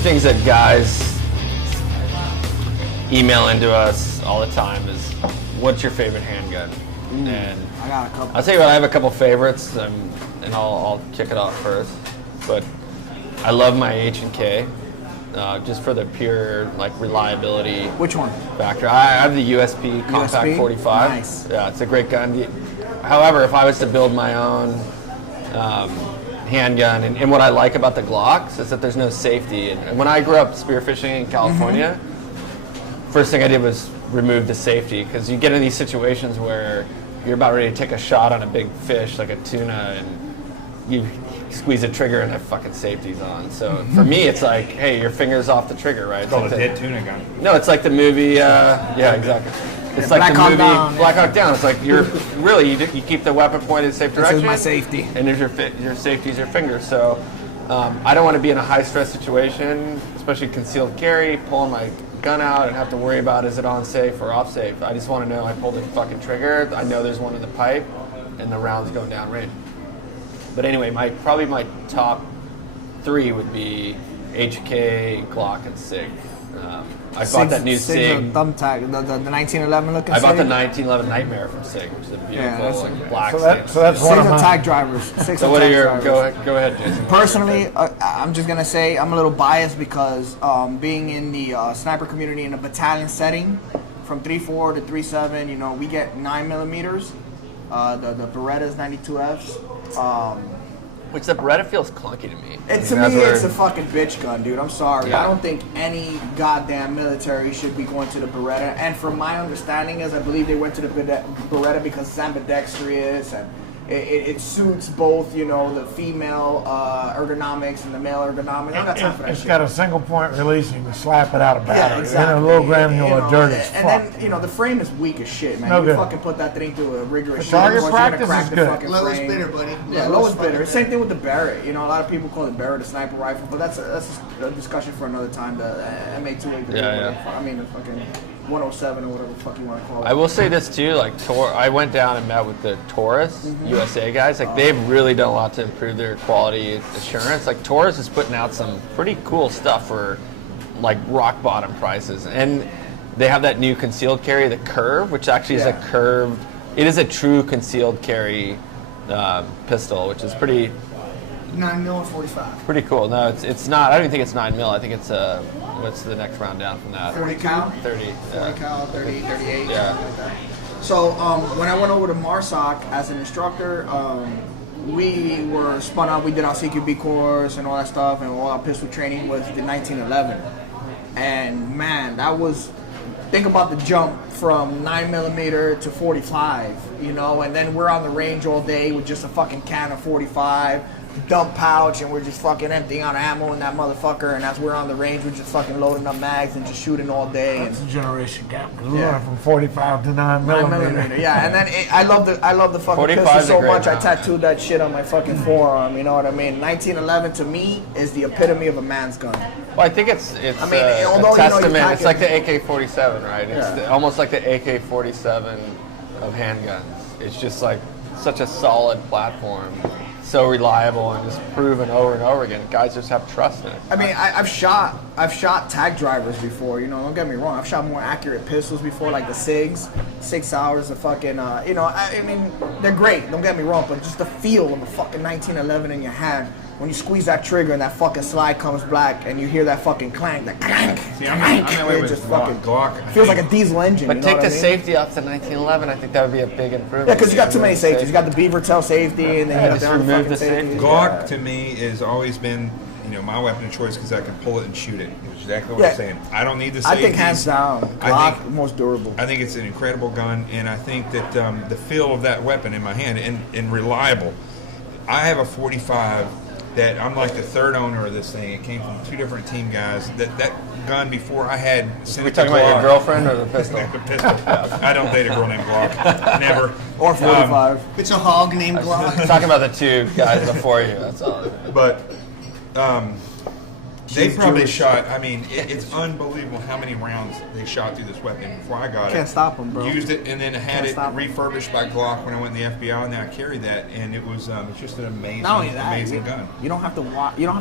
things that guys email into us all the time is, what's your favorite handgun? And I got a couple. I'll tell you what, I have a couple favorites, and I'll kick it off first. But I love my H&K, just for the pure reliability. Which one? Factor. I have the USP Compact USP? 45. Nice. Yeah, it's a great gun. However, if I was to build my own handgun, and what I like about the Glocks is that there's no safety. And when I grew up spearfishing in California, first thing I did was remove the safety, because you get in these situations where you're about ready to take a shot on a big fish like a tuna, and you squeeze a trigger and the fucking safety's on. So for me, it's like, hey, your finger's off the trigger, right? It's called a dead tuna gun. No, it's like the movie. Yeah, exactly. It's like the movie Black Hawk Down. It's like you're really you keep the weapon pointed in the safe direction. This is my safety. And there's your safety is your finger. So I don't want to be in a high stress situation, especially concealed carry, pulling my gun out and have to worry about, is it on safe or off safe. I just want to know I pulled the fucking trigger, I know there's one in the pipe, and the round's going down range. But anyway, probably my top three would be HK, Glock, and SIG. I bought that new SIG. Thumbtack, the 1911 looking. I bought the 1911 Nightmare from SIG, which is a beautiful black. So that's one of SIG's my tag drivers. So what are your go ahead, Jason? Personally, I'm just gonna say I'm a little biased because being in the sniper community in a battalion setting, from 3.4 to 3.7, we get 9mm. The Berettas 92Fs. Which the Beretta feels clunky to me. To me, it's a fucking bitch gun, dude. I'm sorry. Yeah. I don't think any goddamn military should be going to the Beretta. And from my understanding is, I believe they went to the Beretta because it's ambidextrous and it suits both, the female ergonomics and the male ergonomics. I don't got time for that It's shit. got a single point release, and you can slap it out of battery. Yeah, exactly. In a low granular dirt as fuck. And then, the frame is weak as shit, man. No You good. fucking put that thing through a rigorous The target shooting course, practice you're gonna is crack good. the fucking Lowest frame. bidder, buddy. Yeah, lowest bidder. Same thing with the Barrett. A lot of people call it Barrett a sniper rifle, but that's a discussion for another time. The MA2A. Yeah. I mean, the fucking 107 or whatever the fuck you want to call it. I will say this too, I went down and met with the Taurus USA guys. They've really done a lot to improve their quality assurance. Taurus is putting out some pretty cool stuff for rock bottom prices, and they have that new concealed carry, the Curve, which actually is a curved. It is a true concealed carry pistol, which is pretty 9mm 45. pretty cool. No, it's not. I don't even think it's 9mm. I think it's what's the next round down from that? 40 cal. 30. 40 cal, 30, 38. Yeah. Something like that. So when I went over to MARSOC as an instructor, we were spun up. We did our CQB course and all that stuff, and all our pistol training was the 1911. And man, that was, think about the jump from 9mm to 45, and then we're on the range all day with just a fucking can of 45, dump pouch, and we're just fucking emptying out ammo in that motherfucker. And as we're on the range, we're just fucking loading up mags and just shooting all day. That's a generation gap. We went from 45 to 9mm. 9mm, yeah. And then I love the fucking 45 pistol is a so great much. I round, tattooed that shit on my fucking forearm. You know what I mean? 1911 to me is the epitome of a man's gun. Well, I think it's although a testament. It's like the pack AK-47, right? It's almost like the AK-47 of handguns. It's just such a solid platform, so reliable and just proven over and over again. Guys just have trust in it. I mean, I've shot tag drivers before. Don't get me wrong. I've shot more accurate pistols before, like the SIGs, 6 hours of fucking. I mean, they're great. Don't get me wrong, but just the feel of a fucking 1911 in your hand. When you squeeze that trigger and that fucking slide comes black and you hear that fucking clank, that clank, See, I'm that way it with just Glock. feels like a diesel engine. But you know take what the I mean? safety off to 1911. I think that would be a big improvement. Yeah, because you got too many safeties. You got the beaver tail safety, and then you got just the other remove fucking the safety. safeties. Glock to me has always been, my weapon of choice because I can pull it and shoot it. It's exactly what I'm saying. I don't need the I safeties. think hands down, Glock most durable. I think it's an incredible gun, and I think that the feel of that weapon in my hand and reliable. I have a 45 that I'm like the third owner of this thing. It came from two different team guys. That gun before I had. Are we talking about your girlfriend or the pistol? The pistol. I don't date a girl named Glock. Never. Or 45. It's a hog named Glock. Talking about the two guys before you. That's all. But they probably shot. I mean, it's unbelievable how many rounds they shot through this weapon before I got it. Can't stop them, bro. Used it and then had Can't it stop 'em. refurbished by Glock when I went in the FBI, and then I carried that, and it was it's just an amazing, Not only that, amazing gun. you don't have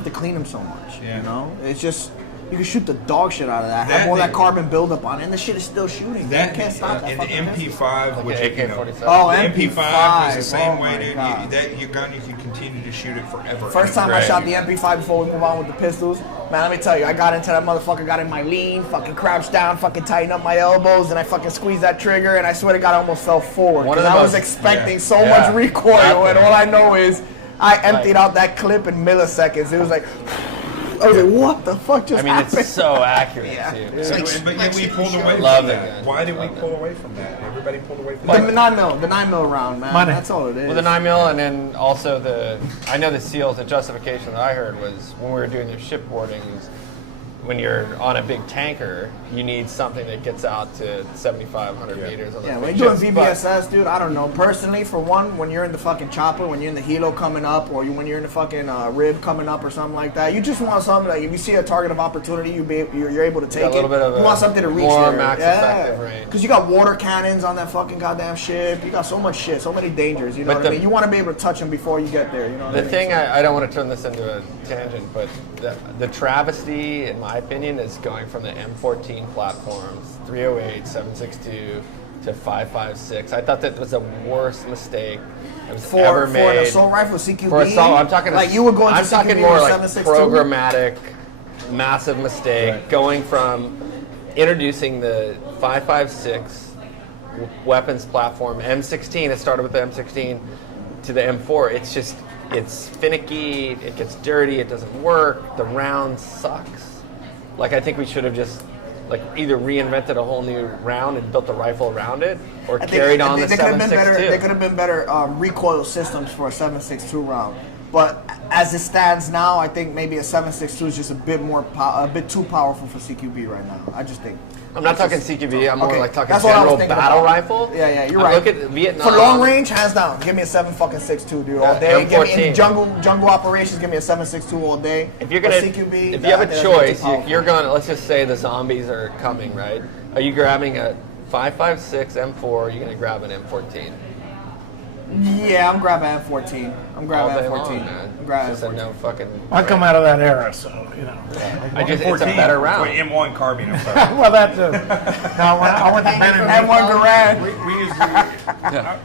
to clean them so much. Yeah. It's just You can shoot the dog shit out of that. That Have all that thing- carbon buildup on it, and the shit is still shooting. That you can't stop that and the fucking pistol. MP5, which Like you an know, AK-47. Oh, the MP5 was the same oh way, my dude. God. Your gun, you can continue to shoot it forever. First time I Great. shot the MP5 before we move on with the pistols, man, let me tell you, I got into that motherfucker, got in my lean, fucking crouched down, fucking tightened up my elbows, and I fucking squeezed that trigger, and I swear to God, I almost fell forward. One of Because the I was most- expecting yeah. so Yeah. much recoil, and Exactly. all I know is I emptied out that clip in milliseconds. It was like, I was like, what the fuck just I mean, happened? it's so accurate, Yeah. too. It's like, But like yet we shooting pulled shot. away Love from the that. gun. Why did we Love pull away from that? Everybody pulled away from The that. 9 mil round, man. Money. That's all it is. Well, the 9mm, and then also I know the SEALs, the justification that I heard was when we were doing their shipboardings, when you're on a big tanker, you need something that gets out to 7,500 meters. On Yeah, those when big you're doing ships. But- VBSS, dude, I don't know. Personally, for one, when you're in the fucking chopper, when you're in the helo coming up, or when you're in the fucking rib coming up or something like that, you just want something like if you see a target of opportunity, you're able to take a little it. bit of you a want something to reach more there. max effective range. Because you got water cannons on that fucking goddamn ship. You got so much shit, so many dangers. You know But what I mean? You want to be able to touch them before you get there. You know what I The mean? thing, So- I don't want to turn this into a tangent, but the travesty, in my opinion, is going from the M14 platforms, 308, 762 to 556. I thought that was the worst mistake that was ever for made. an assault rifle CQB. For assault, I'm talking like you were going to I'm talking CQB more with like 7.62? programmatic, massive mistake, going from introducing the 556 weapons platform M16. It started with the M16 to the M4. It's finicky. It gets dirty. It doesn't work. The round sucks. Like I think we should have just either reinvented a whole new round and built a rifle around it, or I think carried on the they could have been 7.62. better. They could have been better recoil systems for a 7.62 round. But as it stands now, I think maybe a 7.62 is just a bit too powerful for CQB right now. I just think. I'm not talking CQB. I'm more Okay, like talking that's what I was general thinking battle about. rifle. Yeah, you're I right. Look at Vietnam. For long range, hands down, give me a 7.62, dude, all Yeah, day. Give me in M14. jungle operations, give me a 7.62 all day. If you're But gonna, CQB, if you have a that's choice, too powerful. you're going. Let's just say the zombies are coming, right? Are you grabbing a 5.56 M4? Or are you going to grab an M14? Yeah, I'm grabbing M14. I'm All grabbing day long, M14. man. I'm grabbing It's just a M14. no fucking. I come out of that era, so you know. It's a better round. Wait, M1 carbine, I'm sorry. Well, that too. No, when I went to Ben and M1 Garand. we used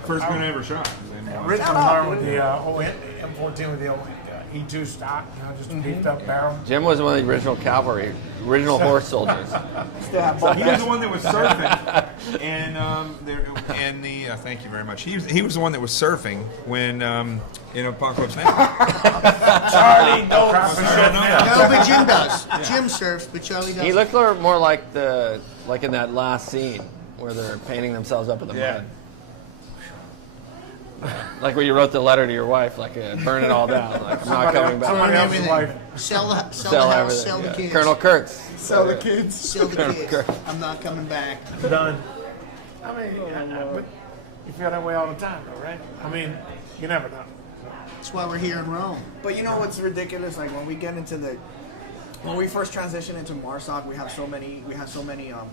first gun I ever shot. Richmond learned with the M14 with the old E2 stock, just a beefed up barrel. Jim was one of the original cavalry, original horse soldiers. Still have both. He was the one that was surfing, and thank you very much. He was the one that was surfing when in Apocalypse Now. Charlie, don't No, but Jim does. Jim surfs, but Charlie doesn't. He looked more like in that last scene where they're painting themselves up in the mud. Like when you wrote the letter to your wife, burn it all down. Like I'm not coming back. Somebody else's Everything. wife. Sell the house, everything. sell the Yeah. kids. Colonel Kurtz. Sell the kids. Sell the kids. Colonel I'm not coming back. Done. I mean, but you feel that way all the time, though, right? I mean, you never know. That's why we're here in Rome. But you know what's ridiculous? Like when we get into when we first transitioned into MARSOC, we have so many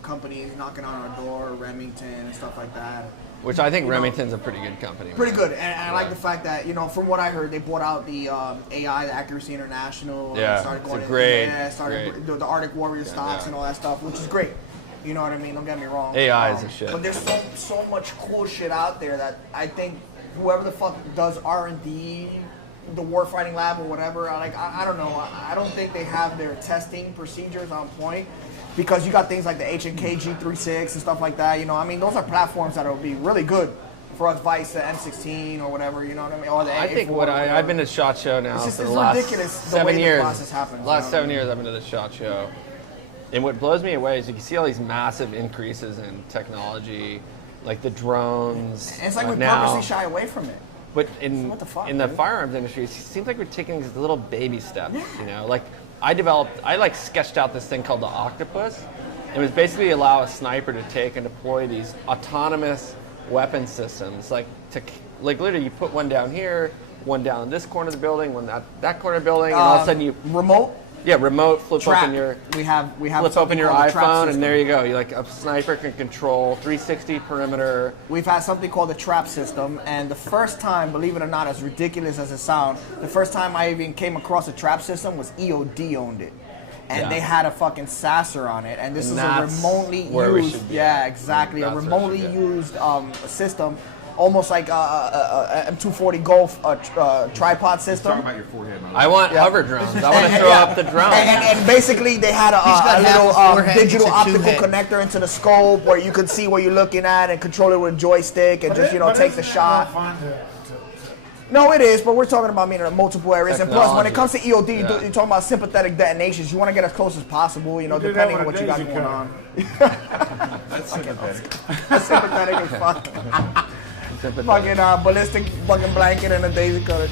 companies knocking on our door, Remington and stuff like that. Which I think Remington's a pretty good company. Pretty man. good, and I like the fact that from what I heard, they bought out the AI, the Accuracy International. Yeah, and started it's going a in, great, yeah, started great. the Arctic Warrior stocks yeah. and all that stuff, which is great. You know what I mean? Don't get me wrong. AI is a shit. But there's so much cool shit out there that I think whoever the fuck does R&D, the warfighting lab or whatever, I don't know. I don't think they have their testing procedures on point. Because you got things like the H&K G36 and stuff like that. Those are platforms that will be really good for us Vice, the M16 or whatever, you know what I mean? Or the I think A4 or I've been to SHOT Show now It's just- for the it's last ridiculous the 7 way the years. process happens, Last you know 7 what I years I've been to the SHOT Show. And what blows me away is you can see all these massive increases in technology, like the drones. And it's like we now. purposely shy away from it. But in What the fuck, in the dude? firearms industry, it seems like we're taking these little baby steps. Like I sketched out this thing called the Octopus. It was basically allow a sniper to take and deploy these autonomous weapon systems. Like literally, you put one down here, one down in this corner of the building, one that corner of the building, and all of a sudden you Remote remote flip trap. open your we have flip something open your called a trap iPhone, system. and there you go. You a sniper can control 360 perimeter. We've had something called the trap system, and the first time, believe it or not, as ridiculous as it sounds, the first time I even came across a trap system was EOD owned it. and Yeah. they had a fucking sasser on it, and this And is a that's remotely where we used, should be yeah, at. exactly, a That's where it remotely should be. used system, almost like a M240 Golf tripod system. Talking about your forehead, my I want Yeah. hover drones. I want to throw Yeah. up the drone. And basically they had He's got a half little a forehead, digital it's a optical two-head. connector into the scope where you could see what you're looking at and control it with a joystick and just, take the shot. No, it is, but we're talking about multiple areas. And plus, when it comes to EOD, Yeah. you're talking about sympathetic detonations. You want to get as close as possible, depending on what you got going on. That's sympathetic. Sympathetic as fuck. Fucking ballistic fucking blanket and a daisy cutter.